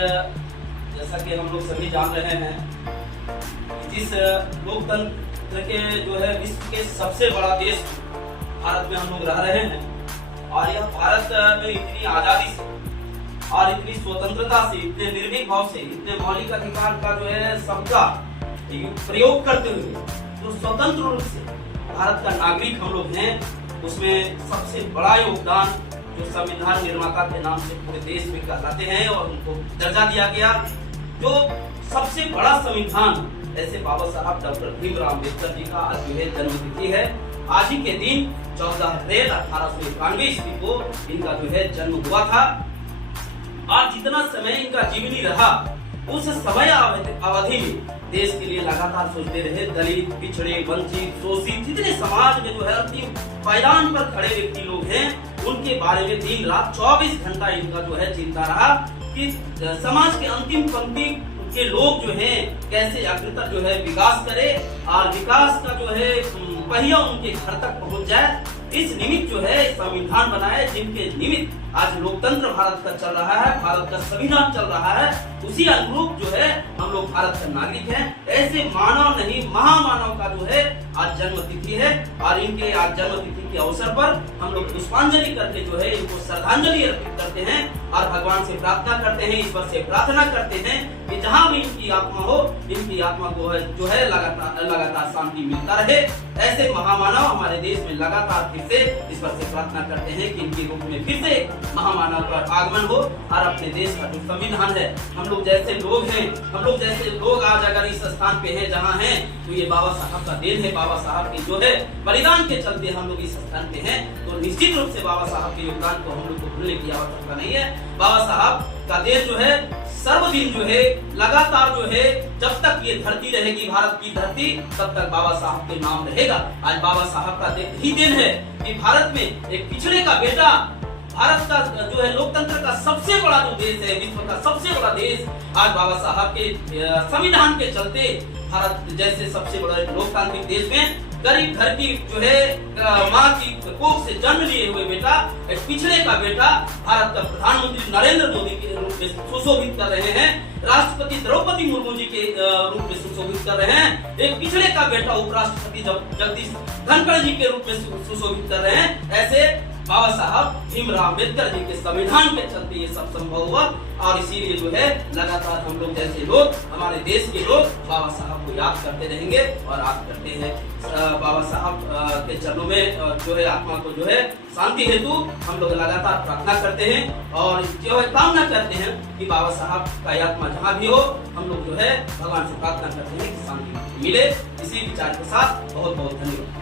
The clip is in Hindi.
जैसा कि हम लोग सभी जान रहे हैं, जिस लोकतंत्र के जो है विश्व के सबसे बड़ा देश भारत में हम लोग रह रहे हैं, और यह भारत में इतनी आजादी से और इतनी स्वतंत्रता से, इतने निर्भीक भाव से, इतने मौलिक अधिकार का जो है सबका प्रयोग करते हुए जो स्वतंत्र रूप से भारत का नागरिक हम लोग हैं, उसमें सबसे बड़ा योगदान जो संविधान निर्माता के नाम से पूरे देश में कहलाते हैं और उनको दर्जा दिया गया। जो सबसे बड़ा संविधान, ऐसे बाबा साहब डॉक्टर भीमराव अम्बेडकर जी का आज जो है जन्मतिथि है। आज ही के दिन 14 अप्रैल 1891 ईस्वी को इनका जो है जन्म हुआ था। और जितना समय इनका जीवनी रहा, उस समय अवधि में देश के लिए लगातार सोचते रहे। दलित, पिछड़े, वंचित, शोषित, जितने समाज में जो है अंतिम पायदान पर खड़े व्यक्ति लोग हैं, उनके बारे में दिन रात 24 घंटा इनका जो है चिंता रहा कि समाज के अंतिम पंक्ति के लोग जो हैं कैसे अग्रतर जो है विकास करे और विकास का जो है पहिया उनके घर तक पहुंच जाए। इस निमित्त जो है संविधान बनाए, जिनके निमित्त आज लोकतंत्र भारत का चल रहा है, भारत का संविधान चल रहा है। उसी अनुरूप जो है हम लोग भारत का नागरिक हैं। ऐसे मानव नहीं, महामानव का जो है आज जन्म तिथि है, और इनके आज जन्म तिथि के अवसर पर हम लोग पुष्पांजलि करके जो है इनको श्रद्धांजलि अर्पित करते हैं और भगवान से प्रार्थना करते हैं, ईश्वर से प्रार्थना करते हैं कि जहाँ भी इनकी आत्मा हो, इनकी आत्मा को जो है लगातार शांति मिलता रहे। ऐसे महामानव हमारे देश में लगातार फिर से ईश्वर से प्रार्थना करते हैं कि इनके रूप में फिर से महामानव का आगमन हो और अपने देश का जो संविधान है, हम लोग जैसे लोग हैं, हम लोग जैसे लोग आज अगर इस स्थान पे हैं जहाँ हैं, तो ये बाबा साहब का देन है। बाबा साहब के जो है बलिदान के चलते हम लोग इस स्थान पे हैं। तो निश्चित रूप से बाबा साहब के योगदान को हम लोग को भूलने की आवश्यकता नहीं है। बाबा साहब का देश जो है सर्वदिन जो है लगातार जो है, जब तक ये धरती रहेगी, भारत की धरती, तब तक बाबा साहब के नाम रहेगा। आज बाबा साहब का ही दिन है कि भारत में एक पिछड़े का बेटा, भारत का जो है लोकतंत्र का सबसे बड़ा जो देश है, विश्व का सबसे बड़ा देश, आज बाबा साहब के संविधान के चलते भारत जैसे सबसे बड़े लोकतांत्रिक देश में गरीब घर की जो है माँ की कोख से जन्म लिए हुए बेटा, एक पिछड़े का बेटा भारत का प्रधानमंत्री नरेंद्र मोदी के रूप में सुशोभित कर रहे हैं, राष्ट्रपति द्रौपदी मुर्मू जी के रूप में सुशोभित कर रहे हैं, एक पिछड़े का बेटा उपराष्ट्रपति जगदीश धनखड़ जी के रूप में सुशोभित कर रहे हैं। ऐसे बाबा साहब भीमराव अम्बेडकर जी के संविधान के चलते ये सब संभव हुआ, और इसीलिए जो है लगातार हम लोग जैसे लोग, हमारे देश के लोग बाबा साहब को याद करते रहेंगे और याद करते हैं। बाबा साहब के चरणों में जो है आत्मा को जो है शांति हेतु हम लोग लगातार प्रार्थना करते हैं और जो है कामना करते हैं कि बाबा साहब का आत्मा जहाँ भी हो, हम लोग जो है भगवान से प्रार्थना करते हैं कि शांति मिले। इसी विचार के साथ बहुत बहुत धन्यवाद।